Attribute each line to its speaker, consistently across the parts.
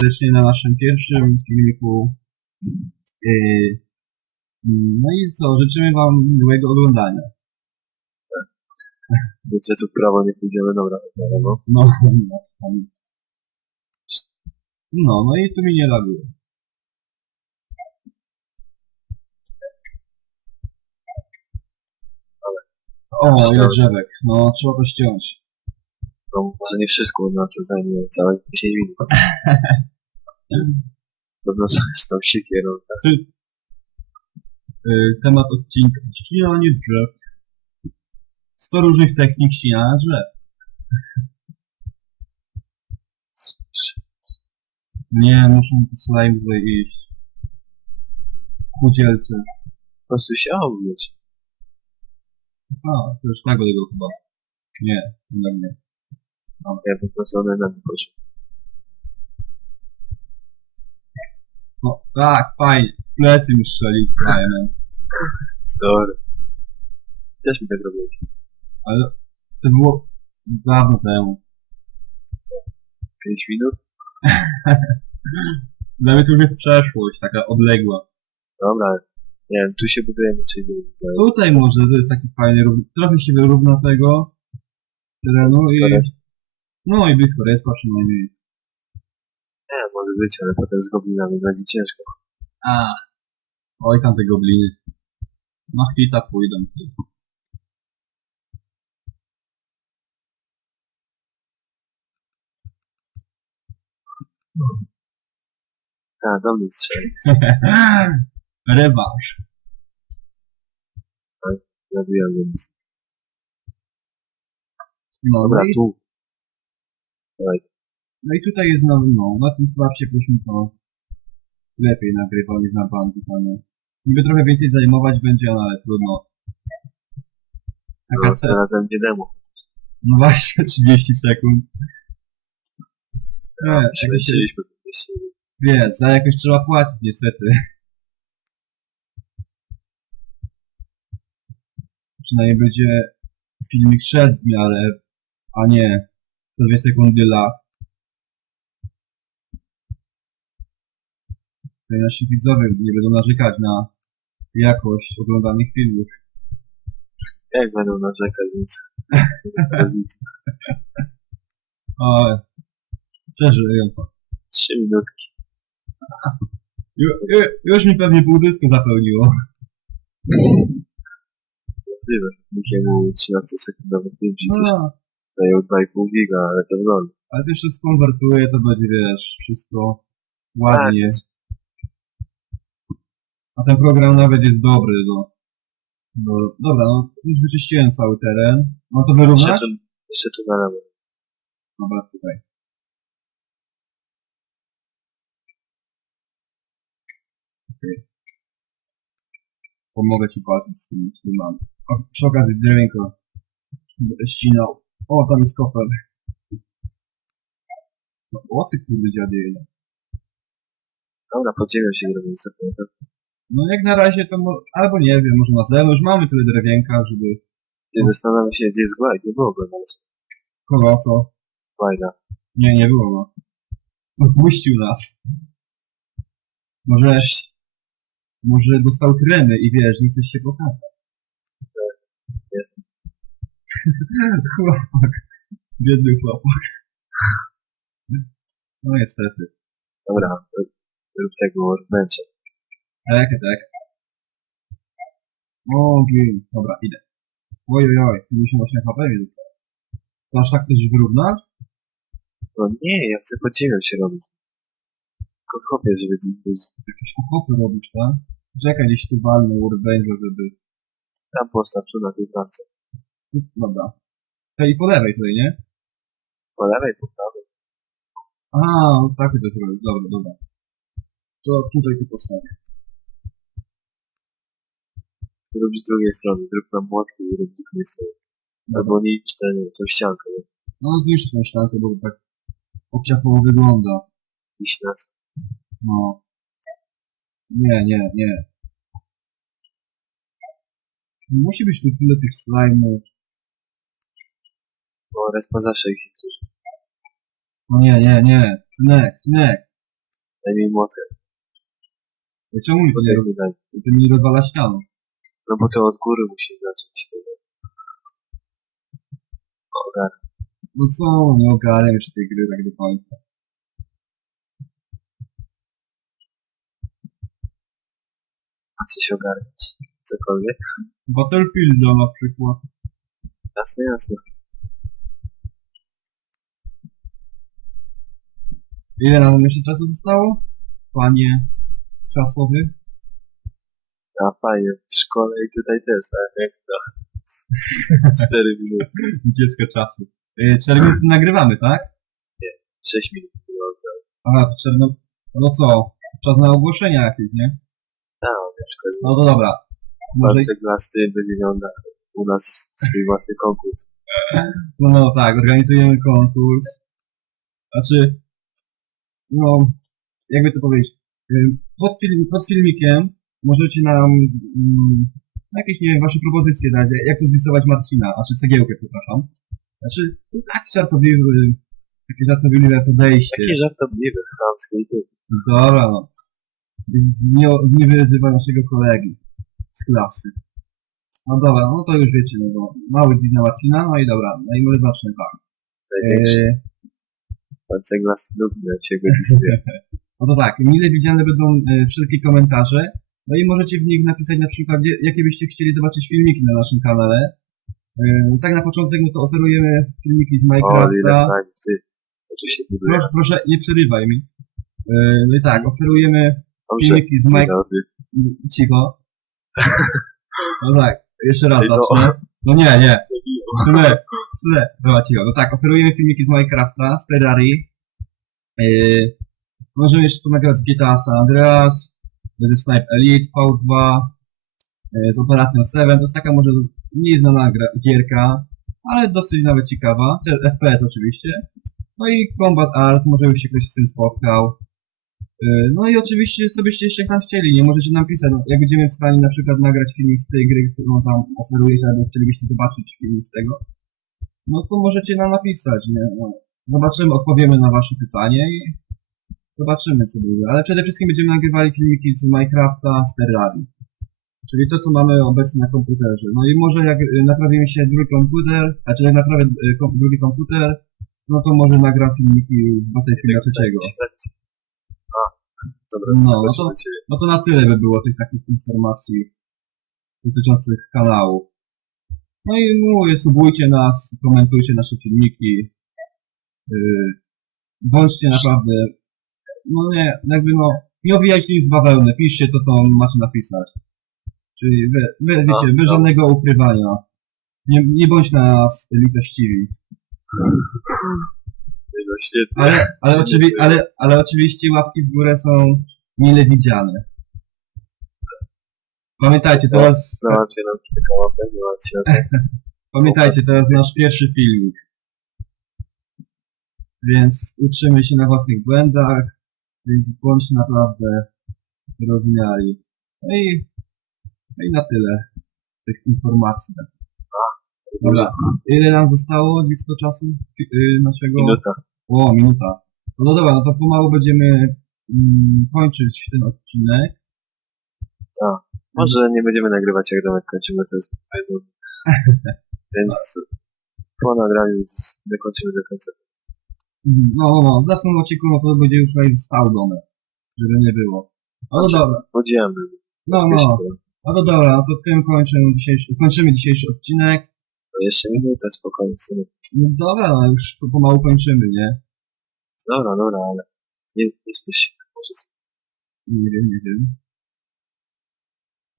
Speaker 1: serdecznie na naszym pierwszym filmiku. Yy, No i co, życzymy Wam miłego oglądania.
Speaker 2: Wiecie, tu w prawo nie pójdziemy, dobra, no.
Speaker 1: No, no, tam. no, no i tu mi nie laguje. O, ile drzewek. No, trzeba to ściąć.
Speaker 2: No. Może nie wszystko, no to zajmie całe 10 minut. Pewno z tą siekierą, tak?
Speaker 1: Temat odcinka. Ścinanie drzew. 100 różnych technik ścinania drzew. Nie, muszą slime tutaj iść. Kudzielce.
Speaker 2: Po prostu się oblieć.
Speaker 1: A, to już tego tego chyba. Nie, nie, nie.
Speaker 2: Prostu one na mnie poszły.
Speaker 1: No, tak, fajnie. W plecy mi strzelił slime'em.
Speaker 2: Sorry. Też mi tak robiłeś.
Speaker 1: Ale to było dawno temu.
Speaker 2: 5 minut?
Speaker 1: Dla mnie to już jest przeszłość, taka odległa.
Speaker 2: Dobra. Nie wiem, tu się budujemy, czy nie.
Speaker 1: Tutaj może to jest taki fajny, rów- trochę się wyrówna tego terenu i...
Speaker 2: Składać?
Speaker 1: No i blisko respa przynajmniej.
Speaker 2: Nie, może być, ale potem z goblinami będzie ciężko.
Speaker 1: A. Oj, tam te gobliny. No chwita pójdą.
Speaker 2: A, do mnie strzeli.
Speaker 1: Rewanż.
Speaker 2: Zabijam do nic.
Speaker 1: No,
Speaker 2: Dobra,
Speaker 1: i,
Speaker 2: tu.
Speaker 1: No i tutaj jest na, no, na tym słabsie później to lepiej nagrywał niż na banku panie. Niby trochę więcej zajmować będzie, no, ale trudno. Taka
Speaker 2: No,
Speaker 1: ce-
Speaker 2: razem nie demo.
Speaker 1: No właśnie, 30 sekund. Nie, tak się, wiesz, za jakoś trzeba płacić niestety. Przynajmniej będzie filmik szedł w miarę, a nie co dwie sekundy la. Tutaj nasi widzowie nie będą narzekać na jakość oglądanych filmów.
Speaker 2: Jak będą narzekać, więc... więc
Speaker 1: 'Przeżyję to.
Speaker 2: Trzy minutki.
Speaker 1: Ju, ju, już mi pewnie pół dysku zapełniło.
Speaker 2: Możliwe. Mikiemu 13 sekundowy film przecież
Speaker 1: A,
Speaker 2: dają 2,5 giga, ale to w LOL.
Speaker 1: ale to jeszcze skonwertuję, to będzie, wiesz, wszystko ładnie. A ten program nawet jest dobry, no. no dobra, no już wyczyściłem cały teren. No to
Speaker 2: tu, jeszcze tu na lewo.
Speaker 1: Dobra, tutaj. Okej. Pomogę ci patrzeć z tym, z tym mam. Przy okazji drewnienko będę ścinał. O, tam jest koper. No, o ty kurde dziadzie.
Speaker 2: Dobra, pod ziemią się zrobił sobie.
Speaker 1: No jak na razie to mo- albo nie wiem, może na zewnątrz mamy tyle drewienka, żeby
Speaker 2: Nie zastanawiam się, gdzie jest Glide. Nie było go nawet.
Speaker 1: kogo co?
Speaker 2: Glida.
Speaker 1: Nie, nie było go. Odpuścił nas. Może, może dostał tremy i wiesz, nie chce się pokazać. Chłopak. Biedny chłopak. No niestety.
Speaker 2: Dobra, rób tego workbencha.
Speaker 1: Tak, tak. O, gin. Dobra, idę. Oj, oj, oj. 58 HP jest. To aż tak chcesz wyrównać?
Speaker 2: No nie, ja chcę pod ziemią się robić. Tylko chopię, żeby z-
Speaker 1: Jakieś okopy robisz, tak? Czekaj, gdzieś tu walnę workbencha, żeby...
Speaker 2: tam postaw tu na tej klatce.
Speaker 1: Dobra. To i po lewej tutaj, nie?
Speaker 2: Po lewej, po prawej.
Speaker 1: A, tak to zrobić. Dobra, dobra. To tutaj tu postawię.
Speaker 2: Rób z drugiej strony, zrób nam młotki i rób z drugiej strony. Albo nicz tę, tą ściankę, nie?
Speaker 1: No zniszcz tą ściankę, bo tak obciachowo wygląda.
Speaker 2: I śnac.
Speaker 1: No. Nie, nie, nie. Musi być tu tyle tych slime'ów.
Speaker 2: Bo respa zawsze ich niektórzy.
Speaker 1: No nie, nie, nie. Synek, synek.
Speaker 2: Daj mi młotkę.
Speaker 1: Czemu mi to nie
Speaker 2: Nie
Speaker 1: robi?
Speaker 2: robi daj.
Speaker 1: To mi rozwala ścianę.
Speaker 2: No bo to od góry musi zacząć. Ogar.
Speaker 1: No co, nie ogarniam jeszcze tej gry tak do końca.
Speaker 2: A coś ogarniać. Cokolwiek.
Speaker 1: Battlefielda na przykład.
Speaker 2: Jasne, jasne.
Speaker 1: Ile nam jeszcze czasu zostało? Panie czasowy?
Speaker 2: A fajnie. W szkole i tutaj też, tak? Jak to. Cztery minuty.
Speaker 1: Dziecko czasu. 4 minuty nagrywamy, tak?
Speaker 2: Sześć minut. było, tak.
Speaker 1: Aha, to 4 no, no co? Czas na ogłoszenia jakieś, nie?
Speaker 2: A, na przykład
Speaker 1: No to dobra. Może,
Speaker 2: Bartek Glasty wygląda u nas swój własny konkurs.
Speaker 1: no, no tak, organizujemy konkurs. Znaczy, no, jakby to powiedzieć, pod, film, pod filmikiem możecie nam mm, jakieś, nie wiem, wasze propozycje dać, jak tu zlistować Marcina, znaczy cegiełkę, przepraszam. Znaczy, to taki żartobliwy, takie żartobliwe podejście.
Speaker 2: Takie żartobliwe, chamskie.
Speaker 1: Dobra, no. Nie, nie wyzywa naszego kolegi z klasy. No dobra, no to już wiecie, no bo mały dziś na Marcina, no i dobra, no i może zacznę tak.
Speaker 2: Największy.
Speaker 1: Yy,
Speaker 2: Bartek Glasty lubi, jak się go
Speaker 1: no to tak, mile widziane będą e, wszelkie komentarze, no i możecie w nich napisać na przykład, jakie byście chcieli zobaczyć filmiki na naszym kanale. Yy, tak na początek, no to oferujemy filmiki z
Speaker 2: O, ile
Speaker 1: Minecrafta.
Speaker 2: ty. Buduje.
Speaker 1: Proszę, proszę, nie przerywaj mi. Yy, no i tak, oferujemy
Speaker 2: Dobrze.
Speaker 1: filmiki z Minecrafta. Cicho. No tak, jeszcze raz
Speaker 2: no.
Speaker 1: zacznę. No nie, nie. Sle. Dobra, cicho. No tak, oferujemy filmiki z Minecrafta, z Terrarii. Yy, możemy jeszcze pomagać z GTA San Andreas, ze Snipe Elite, V2, yy, z Operation 7. To jest taka może mniej znana gierka, ale dosyć nawet ciekawa. FPS oczywiście. No i Combat Arts, może już się ktoś z tym spotkał. Yy, No i oczywiście, co byście jeszcze tam chcieli, nie możecie nam pisać, no, jak będziemy w stanie na przykład nagrać filmik z tej gry, którą tam oferujecie, albo chcielibyście zobaczyć filmik z tego, no to możecie nam napisać, nie? No, zobaczymy, odpowiemy na wasze pytanie i zobaczymy, co będzie. Ale przede wszystkim będziemy nagrywali filmiki z Minecrafta, z Terrarii. Czyli to, co mamy obecnie na komputerze. No i może jak y, naprawimy się drugi komputer, znaczy jak naprawię kom, drugi komputer, no to może nagra filmiki z Battlefielda trzeciego.
Speaker 2: Dobra,
Speaker 1: No,
Speaker 2: no,
Speaker 1: no to- No to na tyle by było tych takich informacji dotyczących kanału. No i mówię, subujcie nas, komentujcie nasze filmiki. Yy, bądźcie naprawdę, no nie, jakby no, nie owijajcie nic w bawełnę, piszcie to, co macie napisać. Czyli wy, wy wiecie, bez
Speaker 2: no.
Speaker 1: żadnego ukrywania. Nie, nie bądź nas litościwi.
Speaker 2: No świetnie.
Speaker 1: Ale, ale, oczywi, ale, ale oczywiście łapki w górę są mile widziane. Pamiętajcie, jest,
Speaker 2: Załatwię nam kilka łapek, załatwię.
Speaker 1: pamiętajcie, jest nasz pierwszy filmik. Więc uczymy się na własnych błędach, więc bądźcie naprawdę zrozumiali. No i, no i na tyle tych informacji. Dobra, ile nam zostało blisko czasu yy, naszego...
Speaker 2: Minuta.
Speaker 1: O, minuta. No, no dobra, no to pomału będziemy mm, kończyć ten odcinek.
Speaker 2: Może nie będziemy nagrywać jak domek kończymy, to jest fajne. Więc po nagraniu dokończymy do końca.
Speaker 1: Mhm, No, no, no, w następnym odcinku no to będzie już tutaj stał domek, żeby nie było. No to dobra,
Speaker 2: Podzielamy.
Speaker 1: no, no, no to dobra, no to tym kończę dzisiejszy, kończymy dzisiejszy odcinek.
Speaker 2: Jeszcze minutę, spokojnie sobie.
Speaker 1: No dobra, no już po- pomału kończymy, nie?
Speaker 2: Dobra, dobra, ale nie, nie spiesz się. Może
Speaker 1: Nie wiem, nie wiem.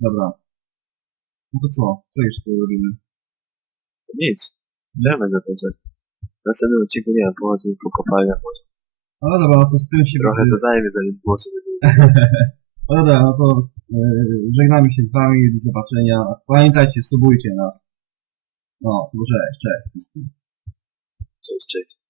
Speaker 1: Dobra. No to co? Co jeszcze robimy?
Speaker 2: nic. Wiemy do tego. W następnym odcinku nie wiem, pochodzimy po kopalniach może.
Speaker 1: No dobra, no to z tym się...
Speaker 2: Trochę to zajmie, zanim głosy.
Speaker 1: No dobra, no to yy, żegnamy się z wami, do zobaczenia. Pamiętajcie, subujcie nas. No, cześć, cześć wszystkim.
Speaker 2: Cześć, cześć.